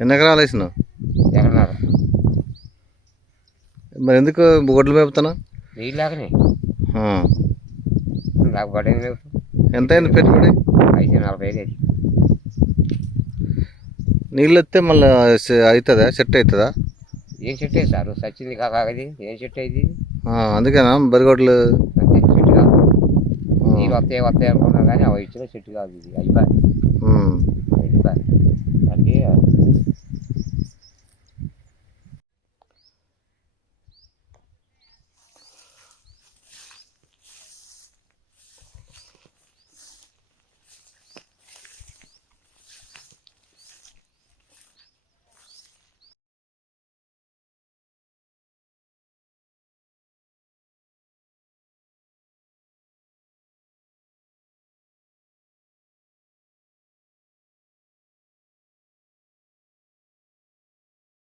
ఎన్ని ఎకరాలు వేసినావు? ఎక్కడన్నారు మరి ఎందుకు గొడ్లు మేపుతున్నావు? నీళ్ళు లేకనే నాకు ఎంత అయింది పెట్టుబడి? ఐదు నలభై ఐదు నీళ్ళు వస్తే మళ్ళీ అవుతుందా? సెట్ అవుతుందా? ఏం చెట్టు సార్? సచ్చింది కాకది ఏం చెట్టు అయింది? అందుకేనా? బరిగొడ్లు నీళ్ళు వస్తాయి వస్తాయి అనుకున్నాం కానీ అవి ఇచ్చిన సెట్ కాదు ఇది. అయిపోయి